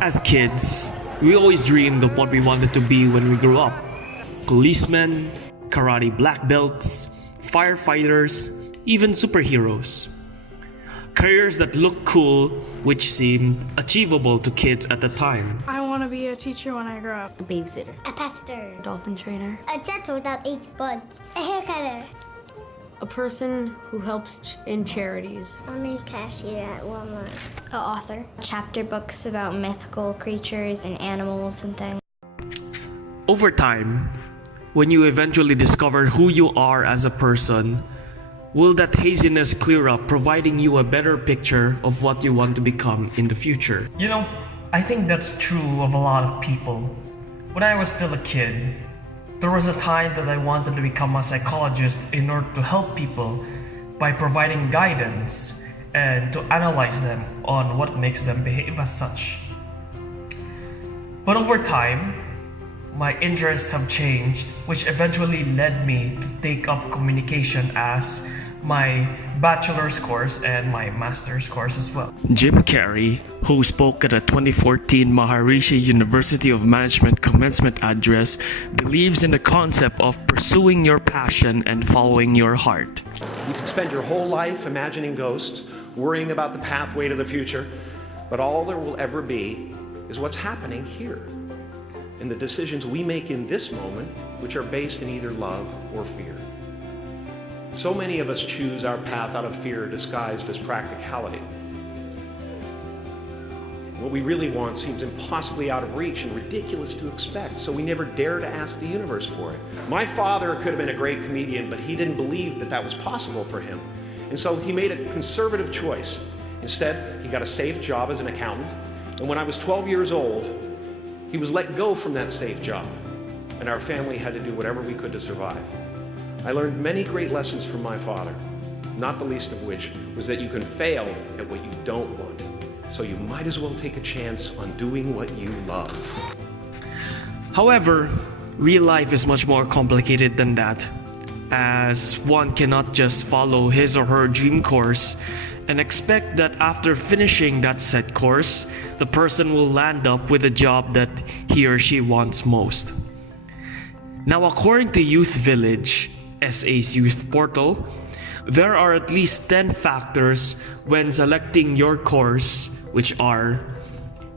As kids, we always dreamed of what we wanted to be when we grew up. Policemen, karate black belts, firefighters, even superheroes. Careers that looked cool, which seemed achievable to kids at the time. I want to be a teacher when I grow up. A babysitter. A pastor. Dolphin trainer. A dental that eats bugs. A haircutter. A person who helps in charities. Only cashier at Walmart. An author. Chapter books about mythical creatures and animals and things. Over time, when you eventually discover who you are as a person, will that haziness clear up, providing you a better picture of what you want to become in the future? You know, I think that's true of a lot of people. When I was still a kid, there was a time that I wanted to become a psychologist in order to help people by providing guidance and to analyze them on what makes them behave as such. But over time, my interests have changed, which eventually led me to take up communication as my bachelor's course and my master's course as well. Jim Carrey, who spoke at a 2014 Maharishi University of Management commencement address, believes in the concept of pursuing your passion and following your heart. You can spend your whole life imagining ghosts, worrying about the pathway to the future, but all there will ever be is what's happening here, and the decisions we make in this moment, which are based in either love or fear. So many of us choose our path out of fear disguised as practicality. What we really want seems impossibly out of reach and ridiculous to expect, so we never dare to ask the universe for it. My father could have been a great comedian, but he didn't believe that that was possible for him. And so he made a conservative choice. Instead, he got a safe job as an accountant, and when I was 12 years old, he was let go from that safe job, and our family had to do whatever we could to survive. I learned many great lessons from my father, not the least of which was that you can fail at what you don't want. So you might as well take a chance on doing what you love. However, real life is much more complicated than that, as one cannot just follow his or her dream course and expect that after finishing that set course, the person will land up with a job that he or she wants most. Now, according to Youth Village, SA's youth portal, there are at least 10 factors when selecting your course, which are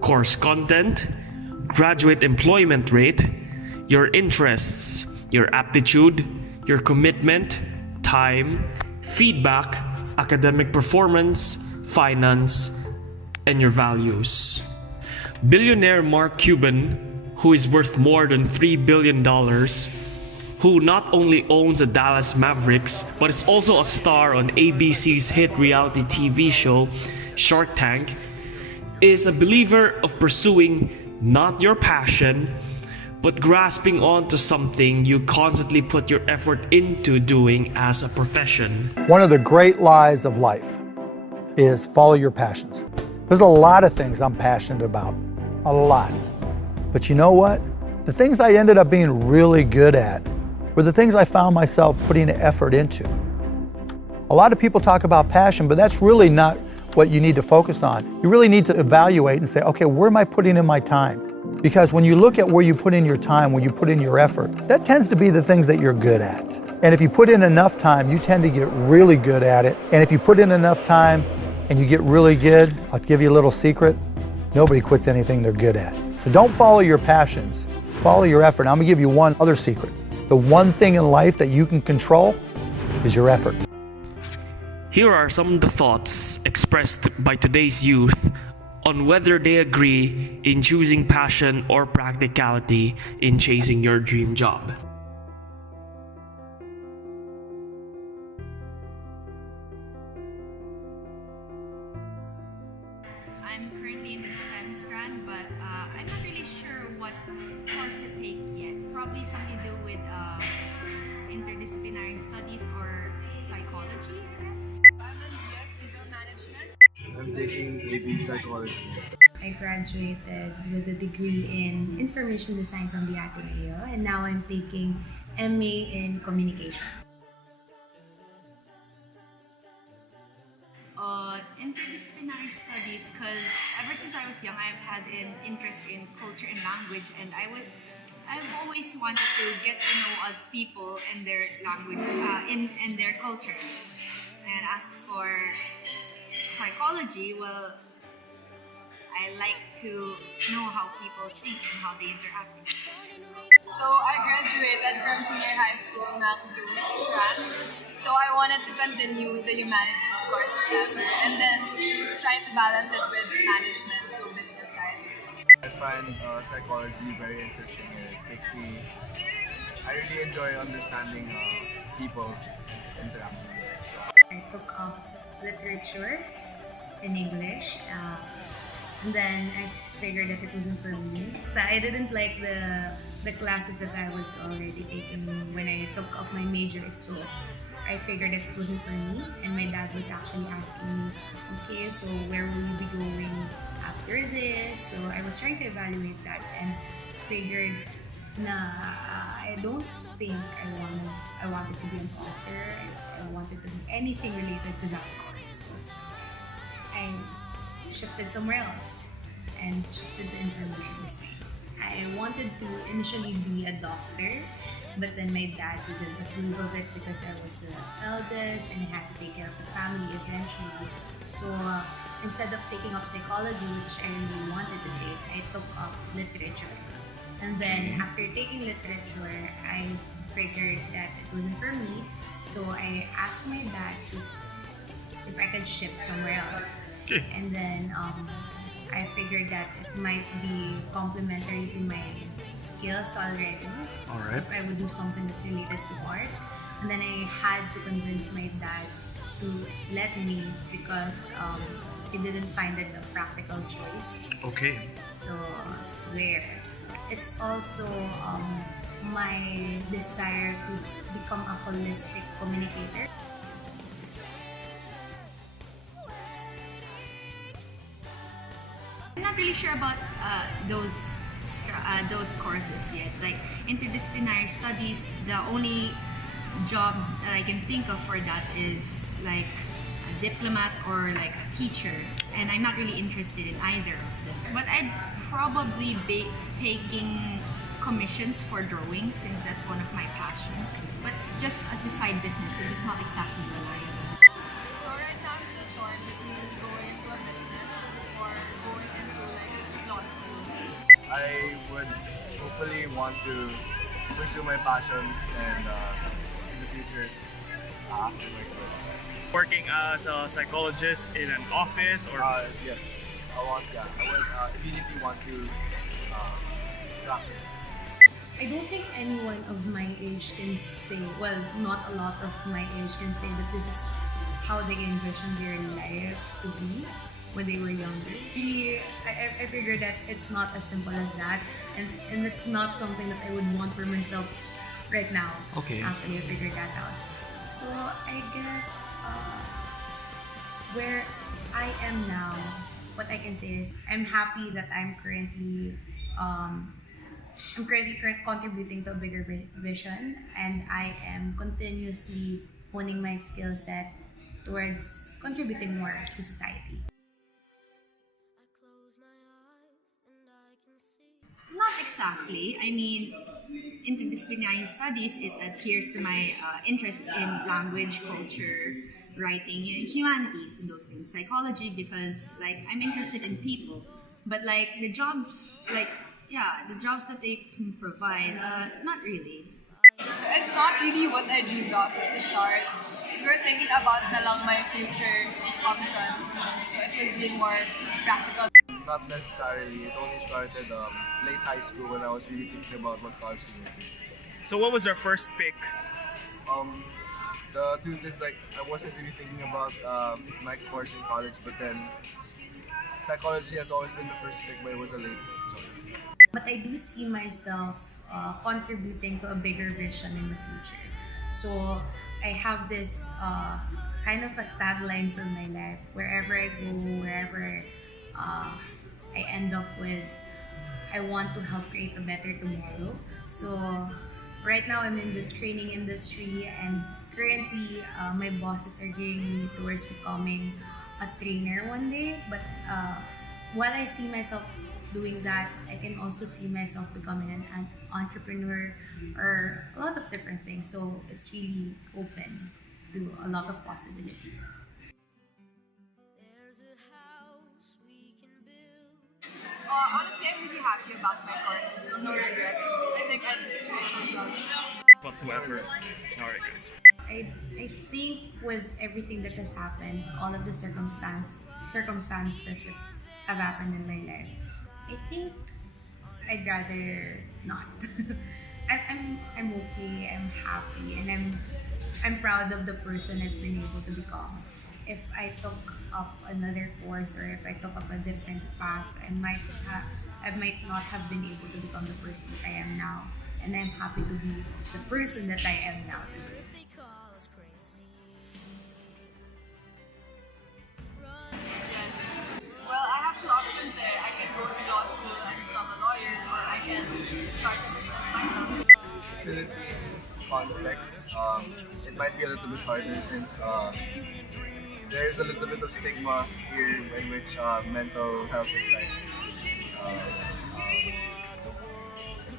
course content, graduate employment rate, your interests, your aptitude, your commitment, time, feedback, academic performance, finance, and your values. Billionaire Mark Cuban, who is worth more than $3 billion, who not only owns the Dallas Mavericks, but is also a star on ABC's hit reality TV show, Shark Tank, is a believer of pursuing not your passion, but grasping onto something you constantly put your effort into doing as a profession. One of the great lies of life is follow your passions. There's a lot of things I'm passionate about, a lot. But you know what? The things I ended up being really good at were the things I found myself putting effort into. A lot of people talk about passion, but that's really not what you need to focus on. You really need to evaluate and say, okay, where am I putting in my time? Because when you look at where you put in your time, where you put in your effort, that tends to be the things that you're good at. And if you put in enough time, you tend to get really good at it. And if you put in enough time and you get really good, I'll give you a little secret, nobody quits anything they're good at. So don't follow your passions, follow your effort. I'm gonna give you one other secret. The one thing in life that you can control is your effort. Here are some of the thoughts expressed by today's youth on whether they agree in choosing passion or practicality in chasing your dream job. I'm currently in the STEM strand, but I'm not really sure what course to take yet. Probably something to do with interdisciplinary studies or psychology, I guess. I'm in BS Legal Management. I'm taking AB Psychology. I graduated with a degree in Information Design from the Ateneo, and now I'm taking MA in Communication. interdisciplinary studies because ever since I was young, I've had an interest in culture and language, and I've always wanted to get to know other people and their language, and their cultures. And as for psychology, well, I like to know how people think and how they interact with each other. So I graduated from senior high school ng Track. So I wanted to continue the humanities course ever, and then trying to balance it with management, so business side. I find psychology very interesting. I really enjoy understanding people interacting. I took up literature in English, and then I figured that it wasn't for me. So I didn't like the classes that I was already taking when I took up my major, so I figured that it wasn't for me. And my dad was actually asking me, okay, so where will you be going after this? So I was trying to evaluate that and figured I don't think I wanted to be an author. I wanted to be anything related to that course. So I shifted somewhere else and shifted to information design. I wanted to initially be a doctor, but then my dad didn't approve of it because I was the eldest and I had to take care of the family eventually. So instead of taking up psychology, which I really wanted to take, I took up literature. And then after taking literature, I figured that it wasn't for me. So I asked my dad if I could shift somewhere else. Okay. And then I figured that it might be complementary to my skills already. Alright. If I would do something that's related to art. And then I had to convince my dad to let me because he didn't find it a practical choice. Okay. So there. It's also my desire to become a holistic communicator. I'm not really sure about those courses yet. Like interdisciplinary studies, the only job that I can think of for that is like a diplomat or like a teacher, and I'm not really interested in either of them. But I'd probably be taking commissions for drawing since that's one of my passions. But just as a side business, since it's not exactly reliable. So right now I'm still torn between going to a business or going into like law school. I would hopefully want to pursue my passions and in the future after my course. Working as a psychologist in an office or yes, I would immediately want to practice. I don't think anyone of my age can say, well, not a lot of my age can say that this is how they envision their life to be when they were younger. I figured that it's not as simple as that, and it's not something that I would want for myself right now. Okay. Actually, I figured that out. So I guess where I am now, what I can say is I'm happy that I'm currently contributing to a bigger vision, and I am continuously honing my skill set towards contributing more to society. Not exactly. I mean, interdisciplinary studies, it adheres to my interests in language, culture, writing, and humanities, and those things. Psychology, because like I'm interested in people, but like the jobs, the jobs that they can provide, not really. It's not really what I dreamed of at the start. We were thinking about na lang my future options. So it was being more practical. Not necessarily. It only started late high school when I was really thinking about what college to go to. So what was your first pick? The truth is, like, I wasn't really thinking about my course in college, but then psychology has always been the first pick, but it was a late choice. But I do see myself contributing to a bigger vision in the future. So I have this kind of a tagline for my life. Wherever I go, wherever I end up with, I want to help create a better tomorrow. So right now I'm in the training industry, and currently my bosses are gearing me towards becoming a trainer one day, but while I see myself doing that, I can also see myself becoming an entrepreneur or a lot of different things. So it's really open to a lot of possibilities. Honestly, I'm really happy about my course, so no regrets. I think I chose well. Whatsoever, no regrets. I think with everything that has happened, all of the circumstances that have happened in my life, I think I'd rather not. I'm okay, I'm happy, and I'm proud of the person I've been able to become. If I took up another course or if I took up a different path, I might not have been able to become the person that I am now. And I'm happy to be the person that I am now today. Yes. Well, I have two options there. I can go to law school and become a lawyer, or I can start a business myself. Philippine context, it might be a little bit harder since there's a little bit of stigma here in which mental health is like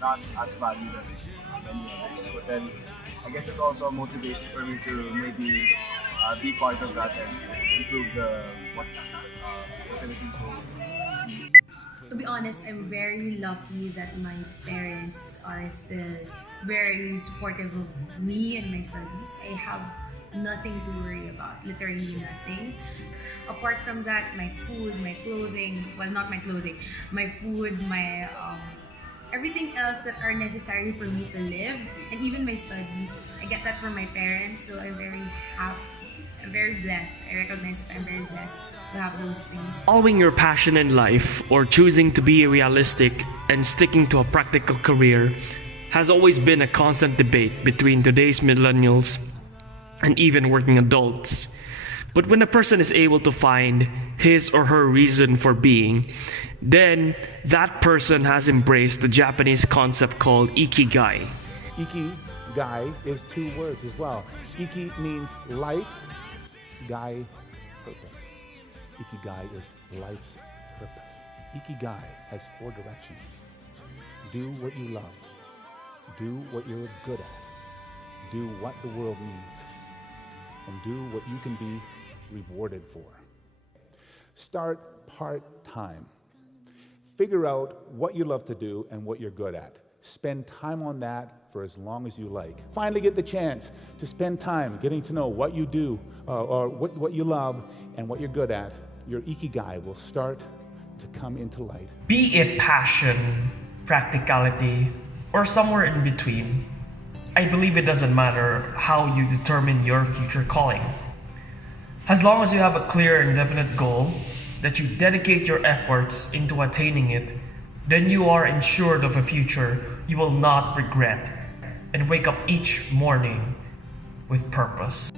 not as valued as many others. But then I guess it's also a motivation for me to maybe be part of that and improve what the Philippines will see. To be honest, I'm very lucky that my parents are still very supportive of me and my studies. I have nothing to worry about, literally nothing. Apart from that, my food, my clothing, well, not my clothing, my food, my everything else that are necessary for me to live, and even my studies, I get that from my parents, so I'm very happy. I'm very blessed. I recognize that I'm very blessed to have those things. Following your passion in life or choosing to be realistic and sticking to a practical career has always been a constant debate between today's millennials and even working adults. But when a person is able to find his or her reason for being, then that person has embraced the Japanese concept called ikigai. Ikigai is two words as well. Iki means life, gai, purpose. Ikigai is life's purpose. Ikigai has 4 directions. Do what you love. Do what you're good at. Do what the world needs. And do what you can be rewarded for. Start part-time. Figure out what you love to do and what you're good at. Spend time on that for as long as you like. Finally get the chance to spend time getting to know what you do or what you love and what you're good at. Your ikigai will start to come into light. Be it passion, practicality, or somewhere in between, I believe it doesn't matter how you determine your future calling. As long as you have a clear and definite goal, that you dedicate your efforts into attaining it, then you are ensured of a future you will not regret and wake up each morning with purpose.